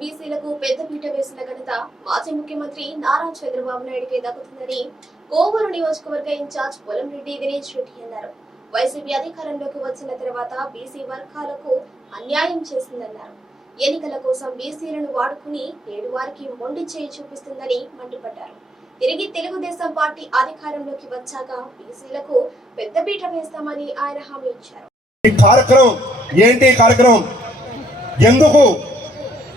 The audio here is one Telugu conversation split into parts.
బీసీలకు పెద్దపీట వేసిన ఘనత మాజీ ముఖ్యమంత్రి నారా చంద్రబాబు నాయుడుకే దక్కుతుందని కోవూరు నియోజకవర్గ ఇన్ఛార్జ్ పొలంరెడ్డి దినేష్ రెడ్డి అన్నారు. వైసీపీ అధికారంలోకి వచ్చిన తర్వాత బీసీ వర్గాలకు అన్యాయం చేసిందన్నారు. ఎన్నికల కోసం బీసీలను వాడుకుని నేడు వారికి మొండి చేయి చూపిస్తుందని మండిపడ్డారు. తిరిగి తెలుగుదేశం పార్టీ అధికారంలోకి వచ్చాక బీసీలకు పెద్దపీట వేస్తామని ఆయన హామీ ఇచ్చారు. కార్యక్రమం ఏంటి కార్యక్రమం? ఎందుకు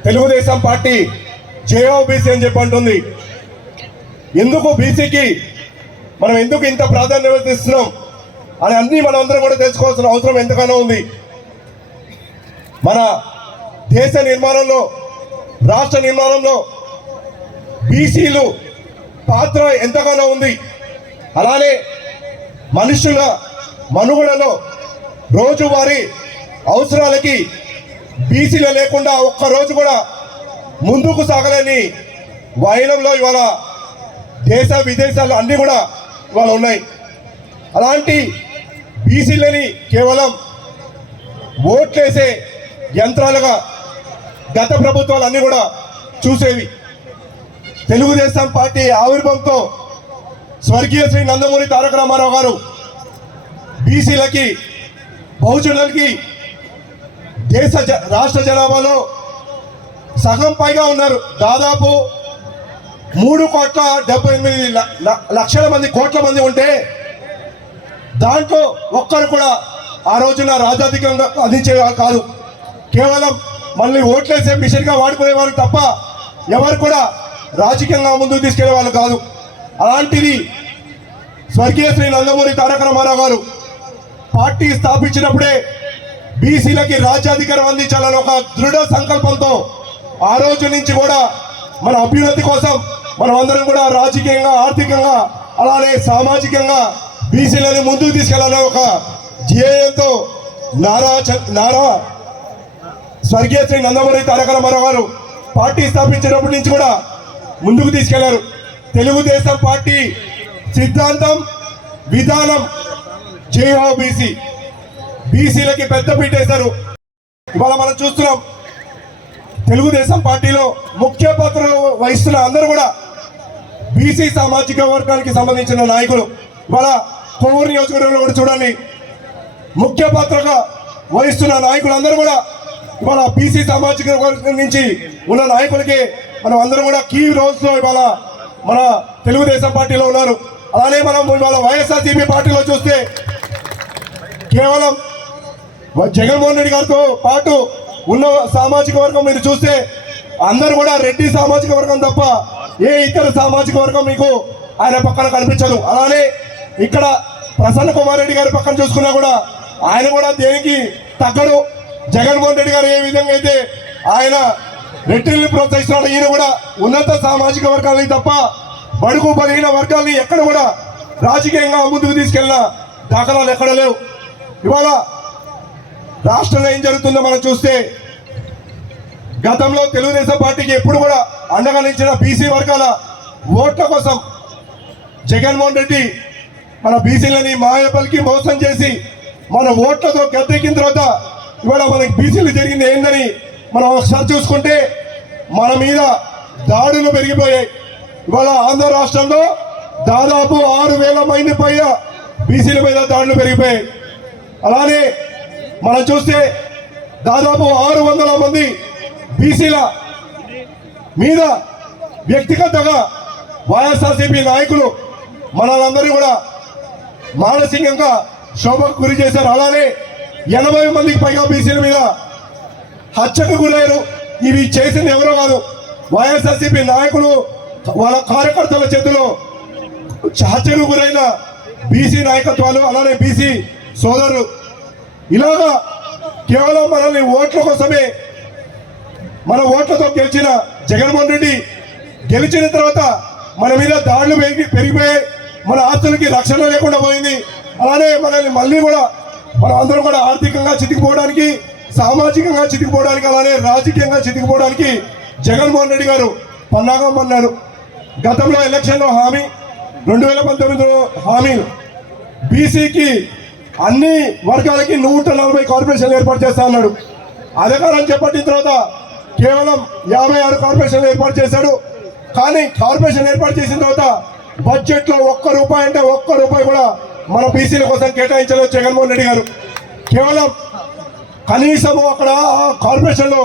తెలుగుదేశం పార్టీ జేఓబీసీ అని చెప్పి అంటుంది. ఎందుకు బీసీకి మనం ఎందుకు ఇంత ప్రాధాన్యత ఇస్తున్నాం? అని అన్నీ మనం అందరం కూడా తెలుసుకోవాల్సిన అవసరం ఎంతగానో ఉంది. మన దేశ నిర్మాణంలో రాష్ట్ర నిర్మాణంలో బీసీలు పాత్ర ఎంతగానో ఉంది. అలానే మనుషుల మనుగడలో రోజువారీ అవసరాలకి బీసీలు లేకుండా ఒక్కరోజు కూడా ముందుకు సాగలేని వైరంలో ఇవాళ దేశ విదేశాలు అన్నీ కూడా ఇవాళ ఉన్నాయి. అలాంటి బీసీలని కేవలం ఓట్లేసే యంత్రాలుగా గత ప్రభుత్వాలు అన్నీ కూడా చూసేవి. తెలుగుదేశం పార్టీ ఆవిర్భంతో స్వర్గీయ శ్రీ నందమూరి తారక రామారావు గారు బీసీలకి బహుజనులకి దేశ జ- రాష్ట్ర జనాభాలో సగం పైగా ఉన్నారు. దాదాపు మూడు కోట్ల డెబ్బై ఎనిమిది లక్షల మంది కోట్ల మంది ఉంటే దాంట్లో ఒక్కరు కూడా ఆ రోజున రాజాధికంగా అందించేవారు కాదు. కేవలం మళ్ళీ ఓట్లేసే మిషన్గా వాడుకునేవారు తప్ప ఎవరు కూడా రాజకీయంగా ముందుకు తీసుకెళ్ళే వాళ్ళు కాదు. అలాంటిది స్వర్గీయ శ్రీ నందమూరి తారక రామారావు గారు పార్టీ స్థాపించినప్పుడే బీసీలకి రాజ్యాధికారం అందించాలని ఒక దృఢ సంకల్పంతో ఆ రోజు నుంచి కూడా మన అభ్యున్నతి కోసం మనం అందరం కూడా రాజకీయంగా ఆర్థికంగా అలానే సామాజికంగా బీసీలను ముందుకు తీసుకెళ్ళాలని ఒక ధ్యేయంతో నారా చ- నారా స్వర్గీయ శ్రీ నందమూరి తారక రామారావు గారు పార్టీ స్థాపించినప్పటి నుంచి కూడా ముందుకు తీసుకెళ్ళారు. తెలుగుదేశం పార్టీ సిద్ధాంతం విధానం జేహో బీసీ. బీసీలకి పెద్ద పీటేశారు ఇవాళ మనం చూస్తున్నాం తెలుగుదేశం పార్టీలో ముఖ్య పాత్ర వహిస్తున్న అందరూ కూడా బీసీ సామాజిక వర్గానికి సంబంధించిన నాయకులు. ఇవాళ కొవ్వూరు నియోజకవర్గంలో కూడా చూడండి ముఖ్య పాత్రగా వహిస్తున్న నాయకులందరూ కూడా ఇవాళ బీసీ సామాజిక వర్గం నుంచి ఉన్న నాయకులకి మనం అందరం కూడా కీ రోజులో ఇవాళ మన తెలుగుదేశం పార్టీలో ఉన్నారు. అలానే మనం ఇవాళ వైఎస్ఆర్సీపీ పార్టీలో చూస్తే కేవలం జగన్మోహన్ రెడ్డి గారితో పాటు ఉన్న సామాజిక వర్గం మీరు చూస్తే అందరు కూడా రెడ్డి సామాజిక వర్గం తప్ప ఏ ఇతర సామాజిక వర్గం మీకు ఆయన పక్కన కనిపించదు. అలానే ఇక్కడ ప్రసన్న కుమార్ రెడ్డి గారి పక్కన చూసుకున్నా కూడా ఆయన కూడా దేనికి తగ్గడు. జగన్మోహన్ రెడ్డి గారు ఏ విధంగా అయితే ఆయన రెడ్డిల్ని ప్రోత్సహిస్తున్నాడు ఈయన కూడా ఉన్నత సామాజిక వర్గాలని తప్ప బడుగు బలహీన వర్గాల్ని ఎక్కడ కూడా రాజకీయంగా ముందుకు తీసుకెళ్ళిన దాఖలాలు ఎక్కడ లేవు. ఇవాళ రాష్ట్రంలో ఏం జరుగుతుందో మనం చూస్తే గతంలో తెలుగుదేశం పార్టీకి ఎప్పుడు కూడా అండగా నిలిచిన బీసీ వర్గాల ఓట్ల కోసం జగన్మోహన్ రెడ్డి మన బీసీలని మాయపల్కి మోసం చేసి మన ఓట్లతో గద్దెక్కిన తర్వాత ఇవాళ మనకి బీసీలు జరిగింది ఏందని మనం ఒకసారి చూసుకుంటే మన మీద దాడులు పెరిగిపోయాయి. ఇవాళ ఆంధ్ర రాష్ట్రంలో దాదాపు ఆరు వేల మంది పైగా బీసీల మీద దాడులు పెరిగిపోయాయి. అలానే మనం చూస్తే దాదాపు ఆరు వందల మంది బీసీల మీద వ్యక్తిగతంగా వైఎస్ఆర్సీపీ నాయకులు మనలందరూ కూడా మానసికంగా శోభకు గురి చేశారు. అలానే ఎనభై మందికి పైగా బీసీల మీద హత్యకు గురయ్యారు. ఇవి చేసింది ఎవరో కాదు వైఎస్ఆర్సీపీ నాయకులు వాళ్ళ కార్యకర్తల చేతిలో హత్యకు గురైన బీసీ నాయకత్వాలు అలానే బీసీ సోదరులు. ఇలాగా కేవలం మనల్ని ఓట్ల కోసమే మన ఓట్లతో గెలిచిన జగన్మోహన్ రెడ్డి గెలిచిన తర్వాత మన మీద దాడులు పెరిగి పెరిగిపోయాయి మన ఆస్తులకి రక్షణ లేకుండా పోయింది. అలానే మనల్ని మళ్ళీ కూడా మనం అందరం కూడా ఆర్థికంగా చితికిపోవడానికి సామాజికంగా చితికిపోవడానికి అలానే రాజకీయంగా చితికిపోవడానికి జగన్మోహన్ రెడ్డి గారు పన్నాగం పన్నారు గతంలో ఎలక్షన్లో హామీ రెండు వేల పంతొమ్మిదిలో హామీలు. బీసీకి అన్ని వర్గాలకి నూట నలభై కార్పొరేషన్లు ఏర్పాటు చేస్తా అన్నాడు. అధికారం చేపట్టిన తర్వాత కేవలం యాభై ఆరు కార్పొరేషన్లు ఏర్పాటు చేశాడు. కానీ కార్పొరేషన్ ఏర్పాటు చేసిన తర్వాత బడ్జెట్లో ఒక్క రూపాయి అంటే ఒక్క రూపాయి కూడా మన బీసీల కోసం కేటాయించలేదు జగన్మోహన్ రెడ్డి గారు. కేవలం కనీసం అక్కడ కార్పొరేషన్లో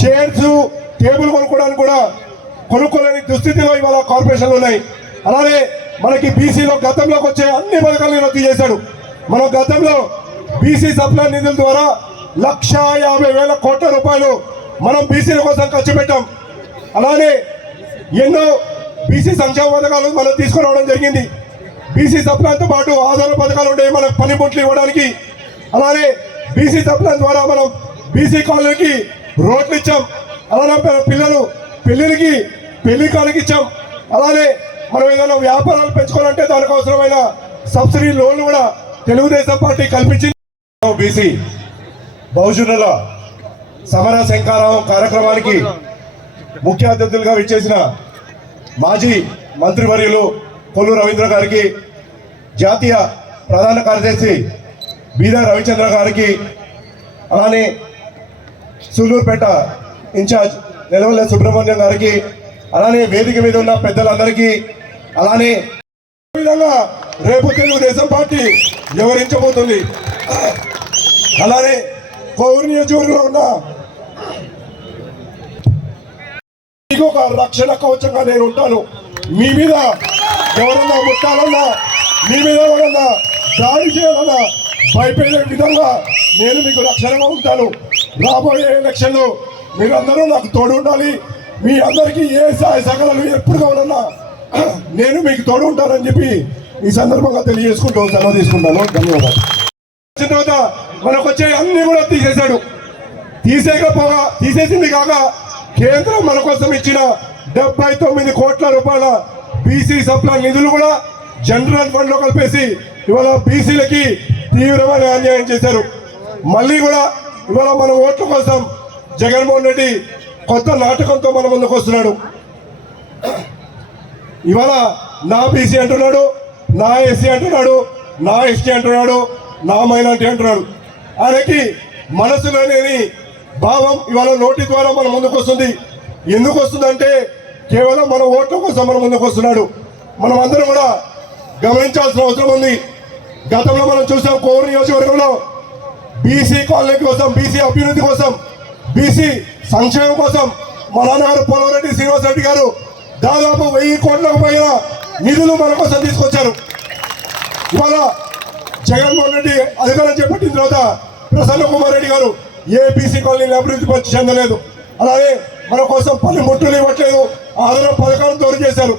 చైర్స్ టేబుల్ కొనుక్కోవడానికి కూడా కొనుక్కోలేని దుస్థితిలో ఇవాళ కార్పొరేషన్లు ఉన్నాయి. అలానే మనకి బీసీలో గతంలోకి వచ్చే అన్ని పథకాలను రద్దు చేశాడు. మన గతంలో బీసీ సప్లై నిధుల ద్వారా లక్ష యాభై వేల కోట్ల రూపాయలు మనం బీసీల కోసం ఖర్చు పెట్టాం. అలానే ఎన్నో బీసీ సంక్షేమ పథకాలు మనం తీసుకురావడం జరిగింది. బీసీ సప్లాన్తో పాటు ఆధార పథకాలు ఉండే మనకు పనిముట్లు ఇవ్వడానికి. అలానే బీసీ సప్లాన్ ద్వారా మనం బీసీ కాలనీకి రోడ్లు ఇచ్చాం. అలానే మన పిల్లలు పెళ్ళికి పెళ్ళి కాలకి ఇచ్చాం. అలానే మనం ఏదైనా వ్యాపారాలు పెంచుకోవాలంటే దానికి అవసరమైన సబ్సిడీ లోన్లు కూడా తెలుగుదేశం పార్టీ కల్పించింది. బీసీ బహుజనుల సమర శంకారావం కార్యక్రమానికి ముఖ్య అతిథులుగా విచ్చేసిన మాజీ మంత్రివర్యులు కొల్లు రవీంద్ర గారికి జాతీయ ప్రధాన కార్యదర్శి బీదా రవిచంద్ర గారికి అలానే సూలూరుపేట ఇన్ఛార్జ్ నిలవల్ల సుబ్రహ్మణ్యం గారికి అలానే వేదిక మీద ఉన్న పెద్దలందరికీ అలానే విధంగా రేపు తెలుగుదేశం పార్టీ వివరించబోతుంది అలానే కోవూరు నియోజకవర్గంలో ఉన్న మీకు ఒక రక్షణ కవచంగా నేను ఉంటాను. మీ మీద ఎవరన్నా ముట్టాలన్నా మీ మీద ఎవరన్నా దాడి చేయాలన్నా భయపడే విధంగా నేను మీకు రక్షణగా ఉంటాను. రాబోయే ఎలక్షన్లో మీరందరూ నాకు తోడు ఉండాలి. మీ అందరికీ ఏ సహాయ సహకారాలు ఎప్పుడు కావాలన్నా నేను మీకు తోడు ఉంటానని చెప్పి ఈ సందర్భంగా తెలియజేసుకుంటూ సెలవు తీసుకుంటాను. ధన్యవాదాలు. వచ్చిన తర్వాత మనకు వచ్చే అన్ని కూడా తీసేశాడు. తీసేయకపోగా తీసేసింది కాక కేంద్రం మన కోసం ఇచ్చిన డెబ్బై తొమ్మిది కోట్ల రూపాయల బీసీ సప్లై నిధులు కూడా జనరల్ ఫండ్లో కలిపేసి ఇవాళ బీసీలకి తీవ్రమైన అన్యాయం చేశారు. మళ్ళీ కూడా ఇవాళ మన ఓట్ల కోసం జగన్మోహన్ రెడ్డి కొత్త నాటకంతో మన ముందుకు వస్తున్నాడు. ఇవాళ నా బీసీ అంటున్నాడు. నా ఎస్సీ అంటున్నాడు నా ఎస్టీ అంటున్నాడు నా మైనార్టీ అంటున్నాడు. ఆయనకి మనసులో లేని భావం ఇవాళ నోటి ద్వారా మన ముందుకు వస్తుంది. ఎందుకు వస్తుందంటే కేవలం మన ఓట్ల కోసం మన ముందుకు వస్తున్నాడు. మనం అందరం కూడా గమనించాల్సిన అవసరం ఉంది. గతంలో మనం చూసాం కోరు నియోజకవర్గంలో బీసీ కాలనీ కోసం బీసీ అభివృద్ధి కోసం బీసీ సంక్షేమం కోసం మా నాన్నగారు పోలవరెడ్డి శ్రీనివాసరెడ్డి గారు దాదాపు వెయ్యి కోట్లకు పైన నిధులు మన కోసం తీసుకొచ్చారు. ఇవాళ జగన్మోహన్ రెడ్డి అధికారం చేపట్టిన తర్వాత ప్రసన్న కుమార్ రెడ్డి గారు ఏపీసీ బీసీ అభివృద్ధి చెందలేదు. అలాగే మన కోసం పని ముట్టులు ఇవ్వట్లేదు. ఆదరణ పథకాలను తోడు చేశారు.